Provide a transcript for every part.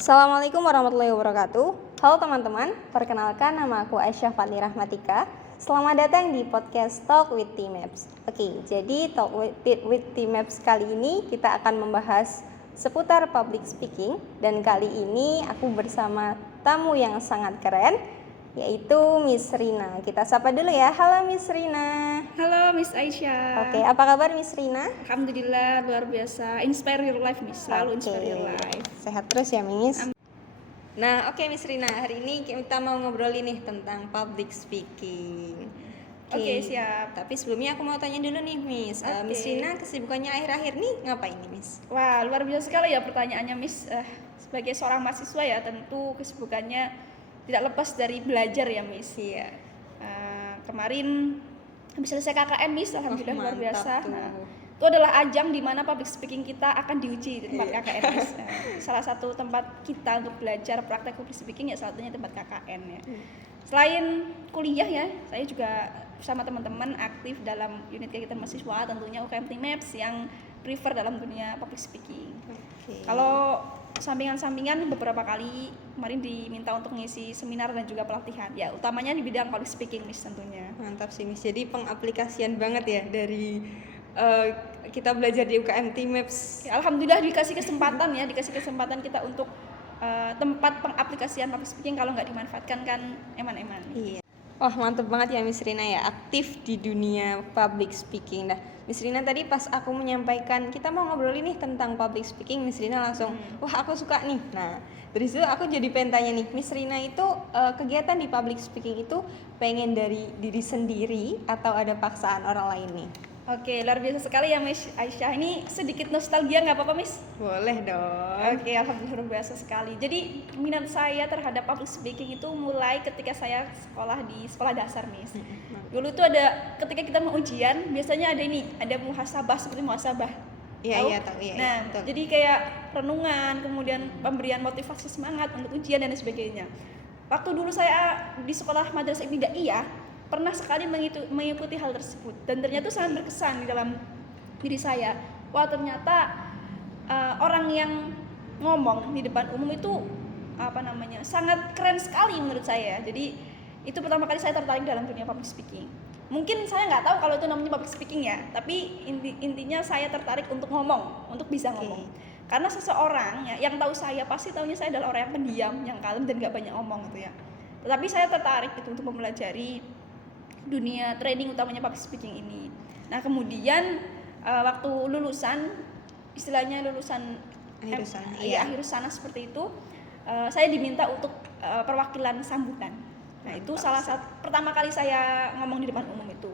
Assalamualaikum warahmatullahi wabarakatuh. Halo teman-teman, perkenalkan nama aku Aisyah Fadli Rahmatika. Selamat datang di podcast Talk with T-Maps. Oke, jadi Talk with T-Maps kali ini kita akan membahas seputar public speaking. Dan kali ini aku bersama tamu yang sangat keren, yaitu Miss Rina. Kita sapa dulu ya. Halo Miss Rina. Halo Miss Aisyah. Oke, apa kabar Miss Rina? Alhamdulillah luar biasa. Inspire your life Miss. Selalu inspire your life. Sehat terus ya Miss. Nah, oke Miss Rina, hari ini kita mau ngobrol nih tentang public speaking. Oke, siap. Tapi sebelumnya aku mau tanya dulu nih Miss. Miss Rina kesibukannya akhir-akhir nih ngapain nih Miss? Wah, luar biasa sekali ya pertanyaannya Miss. Sebagai seorang mahasiswa ya tentu kesibukannya tidak lepas dari belajar ya Miss. Iya. Kemarin habis selesai KKN Miss, alhamdulillah luar biasa. Tuh. Nah, itu adalah ajang di mana public speaking kita akan diuji di tempat KKN Miss. Salah satu tempat kita untuk belajar praktek public speaking ya salah satunya tempat KKN ya. Selain kuliah ya, saya juga bersama teman-teman aktif dalam unit kegiatan mahasiswa, tentunya UKM T-Maps yang prefer dalam dunia public speaking. Kalau sampingan-sampingan beberapa kali kemarin diminta untuk mengisi seminar dan juga pelatihan ya, utamanya di bidang public speaking Miss tentunya. Mantap sih Miss, jadi pengaplikasian banget ya dari kita belajar di UKM T-Maps. Ya, alhamdulillah dikasih kesempatan kita untuk tempat pengaplikasian public speaking, kalau nggak dimanfaatkan kan eman-eman. Iya. Wah, mantep banget ya Miss Rina ya, aktif di dunia public speaking. Nah, Miss Rina tadi pas aku menyampaikan kita mau ngobrol ini tentang public speaking, Miss Rina langsung, wah aku suka nih. Nah, dari situ aku jadi pengen tanya nih, Miss Rina itu kegiatan di public speaking itu pengen dari diri sendiri atau ada paksaan orang lain nih? Oke, luar biasa sekali ya Miss Aisyah. Ini sedikit nostalgia, nggak apa-apa Miss? Boleh dong. Oke, alhamdulillah luar biasa sekali. Jadi minat saya terhadap public speaking itu mulai ketika saya sekolah di sekolah dasar Miss. Dulu itu ada ketika kita mau ujian, biasanya ada muhasabah seperti muhasabah. Iya, tahu iya. Nah, betul. jadi kayak renungan, kemudian pemberian motivasi semangat untuk ujian dan sebagainya. Waktu dulu saya di sekolah madrasah ibtidaiyah pernah sekali mengikuti hal tersebut dan ternyata sangat berkesan di dalam diri saya. Wah, ternyata orang yang ngomong di depan umum itu sangat keren sekali menurut saya. Jadi itu pertama kali saya tertarik dalam dunia public speaking. Mungkin saya nggak tahu kalau itu namanya public speaking ya, tapi intinya saya tertarik untuk ngomong, untuk bisa ngomong. Karena seseorang yang tahu saya pasti tahunya saya adalah orang yang pendiam, yang kalem dan nggak banyak ngomong gitu ya. Tetapi saya tertarik gitu untuk mempelajari dunia training utamanya public speaking ini. Nah, kemudian waktu lulusan, istilahnya lulusan akhir sana seperti itu, saya diminta untuk perwakilan sambutan. Nah, itu salah satu pertama kali saya ngomong di depan umum itu.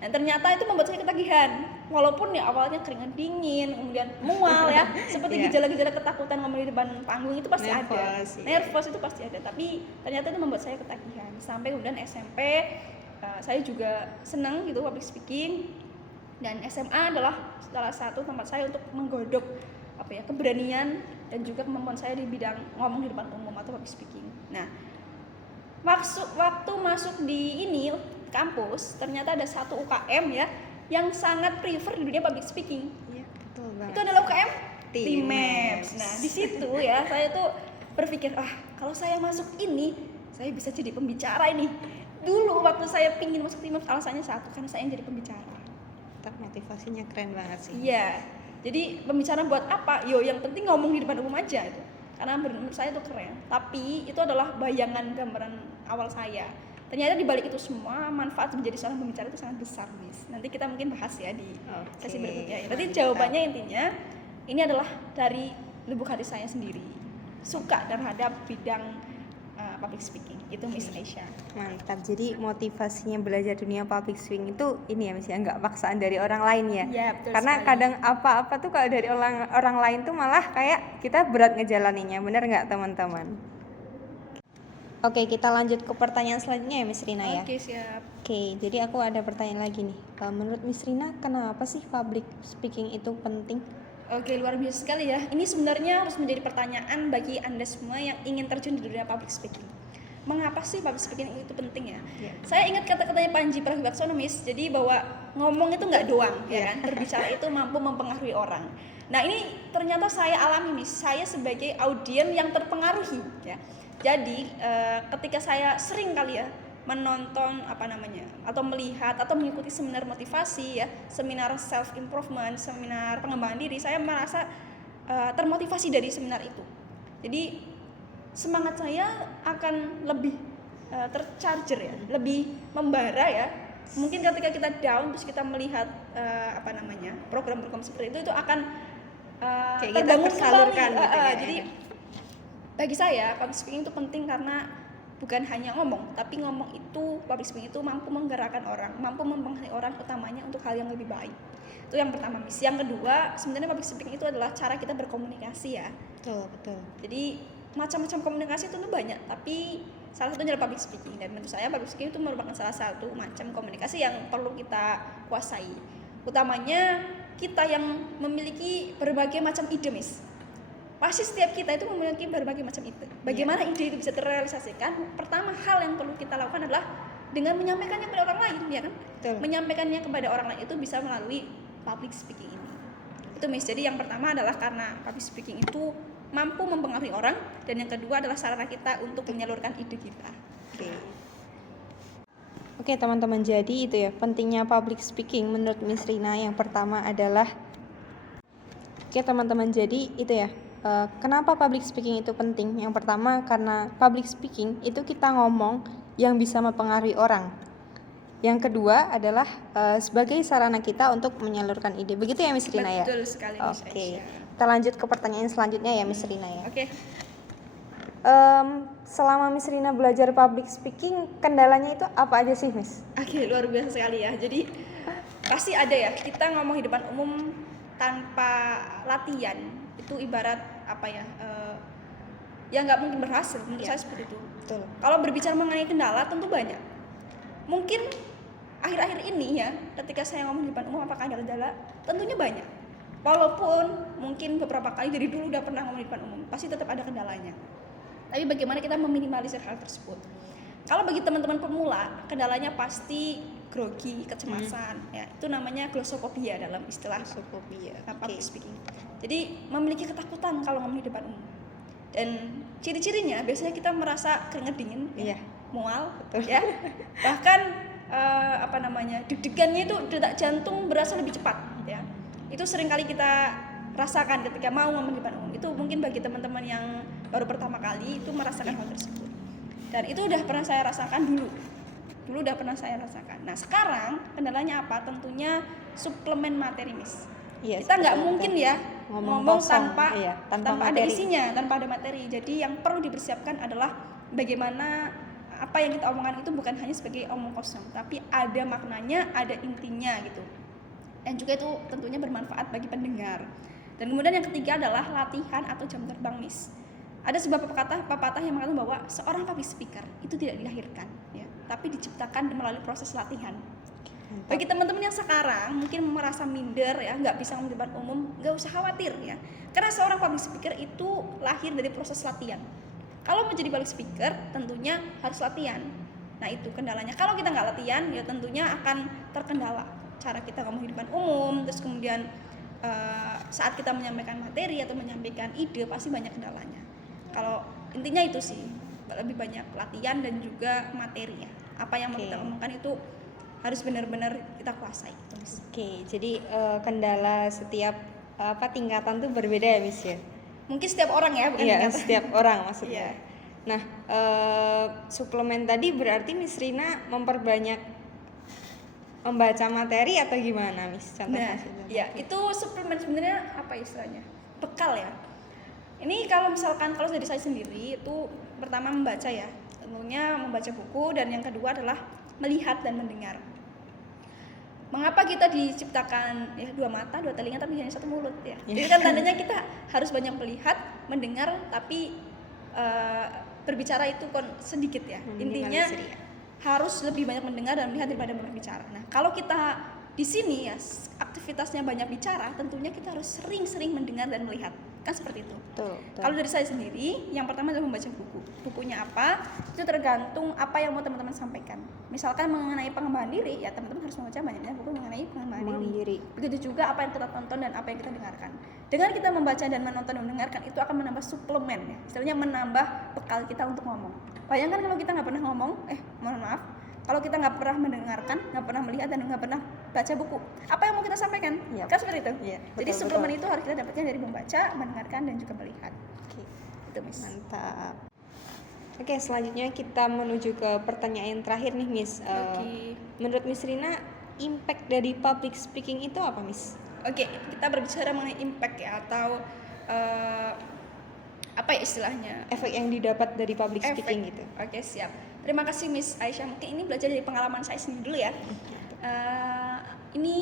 Dan ternyata itu membuat saya ketagihan. Walaupun ya awalnya keringat dingin, kemudian mual ya, seperti gejala-gejala ketakutan ngomong di depan panggung itu pasti ada. Nervous itu pasti ada, tapi ternyata itu membuat saya ketagihan. Sampai kemudian SMP saya juga senang gitu public speaking, dan SMA adalah salah satu tempat saya untuk menggodok keberanian dan juga kemampuan saya di bidang ngomong di depan umum atau public speaking. Nah, waktu masuk di ini kampus ternyata ada satu UKM ya yang sangat prefer di dunia public speaking. Iya, betul banget. Itu adalah UKM T-Maps. Nah, di situ ya saya tuh berpikir, kalau saya masuk ini saya bisa jadi pembicara ini. Dulu waktu saya pingin masuk T-Maps alasannya satu, karena saya yang jadi pembicara. Motivasinya keren banget sih. Iya. Jadi pembicara buat apa? Yang penting ngomong di depan umum aja itu. Karena menurut saya itu keren. Tapi itu adalah bayangan gambaran awal saya. Ternyata di balik itu semua manfaat menjadi seorang pembicara itu sangat besar, Miss. Nanti kita mungkin bahas ya di sesi berikutnya. Berarti jawabannya intinya ini adalah dari lubuk hati saya sendiri. Suka terhadap bidang public speaking. Itu Miss Aisyah. Mantap. Jadi motivasinya belajar dunia public speaking itu ini ya Miss ya, nggak paksaan dari orang lain ya. Iya, betul. Karena sekali. kadang apa-apa tuh kalau dari orang lain tuh malah kayak kita berat ngejalaninnya. Bener nggak teman-teman? Oke, kita lanjut ke pertanyaan selanjutnya ya Miss Rina ya. Oke, siap. Oke, jadi aku ada pertanyaan lagi nih. Menurut Miss Rina, kenapa sih public speaking itu penting? Oke, luar biasa sekali ya. Ini sebenarnya harus menjadi pertanyaan bagi Anda semua yang ingin terjun di dunia public speaking. Mengapa sih public speaking itu penting ya? Saya ingat kata-katanya Panji Pragiwaksono, Miss. Jadi bahwa ngomong itu nggak doang, ya kan? Berbicara itu mampu mempengaruhi orang. Nah ini ternyata saya alami nih, saya sebagai audien yang terpengaruhi ya. Jadi ketika saya sering kali ya menonton atau melihat atau mengikuti seminar motivasi ya, seminar self improvement, seminar pengembangan diri, saya merasa termotivasi dari seminar itu. Jadi semangat saya akan lebih tercharger ya, lebih membara ya. Mungkin ketika kita down terus kita melihat program-program seperti itu akan terbangun kembali. Gitu ya. Jadi bagi saya public speaking itu penting karena bukan hanya ngomong, tapi ngomong itu, public speaking itu mampu menggerakkan orang, mampu mempengaruhi orang, utamanya untuk hal yang lebih baik. Itu yang pertama, Miss. Yang kedua, sebenarnya public speaking itu adalah cara kita berkomunikasi ya. Betul. Jadi macam-macam komunikasi itu banyak, tapi salah satunya adalah public speaking, dan menurut saya public speaking itu merupakan salah satu macam komunikasi yang perlu kita kuasai. Utamanya kita yang memiliki berbagai macam ide, Miss. Pasti setiap kita itu memiliki berbagai macam ide. Bagaimana ide itu bisa terrealisasikan? Pertama hal yang perlu kita lakukan adalah dengan menyampaikannya kepada orang lain, ya kan? Betul. Menyampaikannya kepada orang lain itu bisa melalui public speaking ini. Itu, Miss. Jadi yang pertama adalah karena public speaking itu mampu mempengaruhi orang, dan yang kedua adalah sarana kita untuk menyalurkan ide kita. Oke, teman-teman, jadi itu ya pentingnya public speaking menurut Miss Rina. Yang pertama adalah teman-teman, jadi itu ya kenapa public speaking itu penting. Yang pertama karena public speaking itu kita ngomong yang bisa mempengaruhi orang. Yang kedua adalah sebagai sarana kita untuk menyalurkan ide. Begitu ya Miss Rina ya? Betul sekali, Miss Oke. Aisyah. Kita lanjut ke pertanyaan selanjutnya ya Miss Rina ya. Oke. Selama Miss Rina belajar public speaking, kendalanya itu apa aja sih, Miss? Oke, luar biasa sekali ya. Jadi pasti ada ya, kita ngomong di depan umum tanpa latihan itu ibarat ya nggak mungkin berhasil. Menurut saya seperti itu. Betul. Kalau berbicara mengenai kendala tentu banyak. Mungkin akhir-akhir ini ya, ketika saya ngomong di depan umum apakah ada kendala? Tentunya banyak. Walaupun mungkin beberapa kali dari dulu udah pernah ngomong di depan umum, pasti tetap ada kendalanya. Tapi bagaimana kita meminimalisir hal tersebut? Kalau bagi teman-teman pemula, kendalanya pasti grogi, kecemasan, ya itu namanya glossophobia dalam istilah public speaking. Jadi memiliki ketakutan kalau ngomong di depan umum. Dan ciri-cirinya biasanya kita merasa keringat dingin, mual, ya. Bahkan deg-degannya itu detak jantung berasa lebih cepat, ya. Itu sering kali kita rasakan ketika mau ngomong di depan umum. Itu mungkin bagi teman-teman yang baru pertama kali itu merasakan hal tersebut. Dan itu udah pernah saya rasakan dulu udah pernah saya rasakan. Nah sekarang kendalanya apa? Tentunya suplemen materi, Miss. Kita nggak mungkin ya ngomong tanpa ada isinya, tanpa ada materi. Jadi yang perlu dipersiapkan adalah bagaimana apa yang kita omongkan itu bukan hanya sebagai omong kosong, tapi ada maknanya, ada intinya gitu. Dan juga itu tentunya bermanfaat bagi pendengar. Dan kemudian yang ketiga adalah latihan atau jam terbang, Miss. Ada sebuah pepatah yang mengatakan bahwa seorang public speaker itu tidak dilahirkan, ya, tapi diciptakan melalui proses latihan. Bagi teman-teman yang sekarang mungkin merasa minder ya, nggak bisa ngomong di depan umum, nggak usah khawatir ya, karena seorang public speaker itu lahir dari proses latihan. Kalau menjadi public speaker tentunya harus latihan. Nah itu kendalanya. Kalau kita nggak latihan ya tentunya akan terkendala cara kita ngomong di depan umum, terus kemudian saat kita menyampaikan materi atau menyampaikan ide pasti banyak kendalanya. Kalau intinya itu sih, lebih banyak latihan dan juga materinya. Apa yang mau kita omongkan itu harus benar-benar kita kuasai. Oke, jadi kendala setiap tingkatan tuh berbeda ya, Miss ya? Mungkin setiap orang ya, bukan tingkatan. Setiap orang maksudnya. Yeah. Nah, suplemen tadi berarti Miss Rina memperbanyak membaca materi atau gimana, Miss? Contohnya? Nah, ya itu suplemen sebenarnya apa istilahnya? Bekal ya. Ini kalau misalkan kalau dari saya sendiri itu pertama membaca ya, tentunya membaca buku, dan yang kedua adalah melihat dan mendengar. Mengapa kita diciptakan ya dua mata, dua telinga tapi hanya satu mulut ya? Jadi kan tandanya kita harus banyak melihat, mendengar, tapi berbicara itu sedikit ya. Intinya harus lebih banyak mendengar dan melihat daripada berbicara. Nah, kalau kita di sini ya aktivitasnya banyak bicara, tentunya kita harus sering-sering mendengar dan melihat. kan seperti itu. Betul. Kalau dari saya sendiri, yang pertama adalah membaca buku. Bukunya apa? Itu tergantung apa yang mau teman-teman sampaikan. Misalkan mengenai pengembangan diri, ya teman-teman harus membaca banyaknya buku mengenai pengembangan diri. Begitu juga apa yang kita tonton dan apa yang kita dengarkan. Dengan kita membaca dan menonton dan mendengarkan, itu akan menambah suplemen, ya. Istilahnya menambah bekal kita untuk ngomong. Bayangkan kalau kita nggak pernah ngomong, mohon maaf, kalau kita nggak pernah mendengarkan, nggak pernah melihat dan nggak pernah baca buku, apa yang mau kita sampaikan? Yep. Kan seperti itu. Yeah, jadi betul, suplemen itu harus kita dapatkan dari membaca, mendengarkan dan juga melihat. Itu Miss. Mantap. Oke, selanjutnya kita menuju ke pertanyaan terakhir nih Miss. Menurut Miss Rina, impact dari public speaking itu apa Miss? Oke, kita berbicara mengenai impact ya, atau apa ya istilahnya? Efek yang didapat dari public speaking gitu. Oke, siap. Terima kasih Miss Aisyah. Mungkin ini belajar dari pengalaman saya sendiri dulu ya. Ini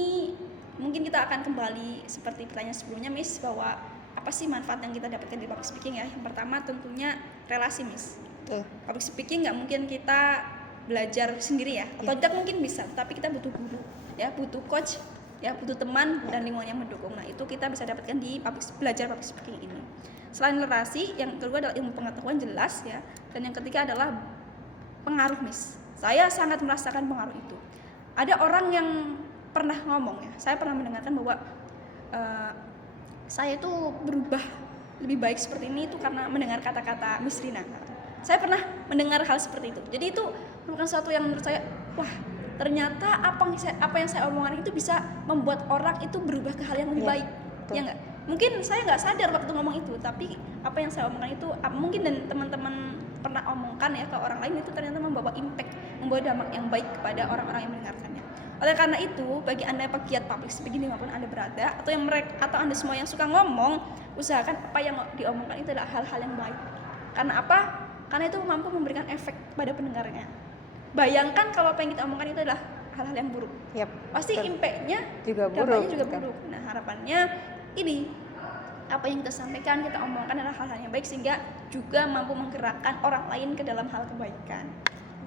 mungkin kita akan kembali seperti pertanyaan sebelumnya Miss, bahwa apa sih manfaat yang kita dapatkan dari public speaking ya? Yang pertama tentunya relasi Miss. Betul. Public speaking nggak mungkin kita belajar sendiri ya, atau tidak mungkin bisa, tapi kita butuh guru ya, butuh coach ya, butuh teman dan lingkungan yang mendukung. Nah, itu kita bisa dapatkan di belajar public speaking ini. Selain relasi, yang kedua adalah ilmu pengetahuan jelas ya, dan yang ketiga adalah pengaruh Miss. Saya sangat merasakan pengaruh itu. Ada orang yang pernah ngomong ya, saya pernah mendengarkan bahwa saya itu berubah lebih baik seperti ini itu karena mendengar kata-kata Miss Rina. Saya pernah mendengar hal seperti itu. Jadi itu merupakan sesuatu yang menurut saya, wah, ternyata apa yang saya omongkan itu bisa membuat orang itu berubah ke hal yang lebih baik. Betul. Ya enggak? Mungkin saya nggak sadar waktu ngomong itu, tapi apa yang saya omongkan itu mungkin dan teman-teman pernah omongkan ya ke orang lain, itu ternyata membawa impact, membawa dampak yang baik kepada orang-orang yang mendengarkannya. Oleh karena itu, bagi Anda pegiat public speaking dimanapun Anda berada, atau Anda semua yang suka ngomong, usahakan apa yang diomongkan itu adalah hal-hal yang baik. Karena apa? Karena itu mampu memberikan efek pada pendengarnya. Bayangkan kalau apa yang kita omongkan itu adalah hal-hal yang buruk. Yep, pasti impactnya juga buruk. Nah, harapannya ini apa yang kita sampaikan, kita omongkan adalah hal-hal yang baik, sehingga juga mampu menggerakkan orang lain ke dalam hal kebaikan.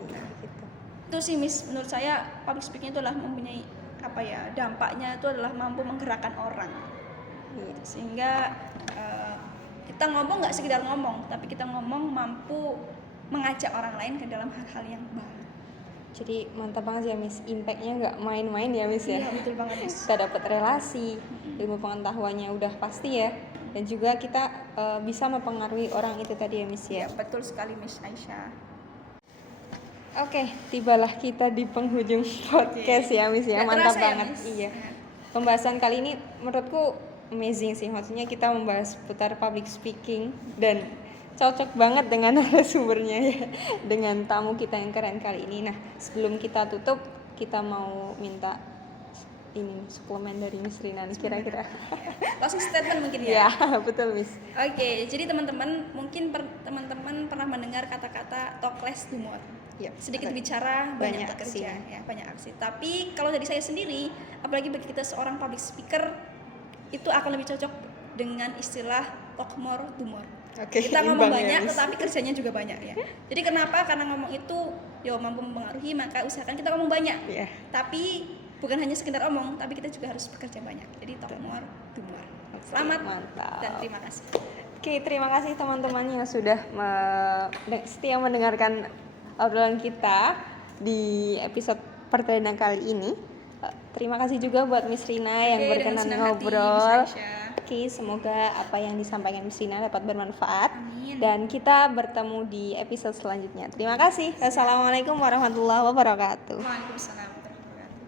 Gitu. Itu sih Miss, menurut saya public speaking itu adalah mempunyai dampaknya itu adalah mampu menggerakkan orang. Sehingga kita ngomong nggak sekedar ngomong, tapi kita ngomong mampu mengajak orang lain ke dalam hal-hal yang baik. Jadi mantap banget ya Miss, impactnya nggak main-main ya Miss ya. Iya, betul banget Miss. Kita dapat relasi, ilmu pengetahuannya udah pasti ya, dan juga kita bisa mempengaruhi orang itu tadi ya Miss ya. Betul sekali Miss Aisyah. Oke, tibalah kita di penghujung podcast ya Miss ya. Mantap banget. Ya, iya. Pembahasan kali ini menurutku amazing sih, maksudnya kita membahas putar public speaking dan cocok banget dengan narasumbernya ya, dengan tamu kita yang keren kali ini. Nah, sebelum kita tutup, kita mau minta ini suplemen dari Miss Rina nih kira-kira. Langsung statement mungkin ya. Ya, betul Miss. Oke, jadi teman-teman mungkin teman-teman pernah mendengar kata-kata talk less do more. Yep, sedikit bicara, banyak bekerja, ya, banyak aksi. Tapi kalau dari saya sendiri, apalagi bagi kita seorang public speaker, itu akan lebih cocok dengan istilah talk more do more. Kita ngomong banyak, tetapi kerjanya juga banyak ya. Jadi kenapa? Karena ngomong itu mampu mempengaruhi, maka usahakan kita ngomong banyak. Yeah. Tapi bukan hanya sekedar omong, tapi kita juga harus bekerja banyak. Jadi talk more do more. Selamat, mantap, dan terima kasih. Oke, terima kasih teman-teman yang sudah setia mendengarkan obrolan kita di episode perdana kali ini. Terima kasih juga buat Miss Rina yang berkenan ngobrol. Oke, semoga apa yang disampaikan Miss Rina dapat bermanfaat. Amin. Dan kita bertemu di episode selanjutnya. Terima kasih. Assalamualaikum warahmatullahi wabarakatuh. Waalaikumsalam.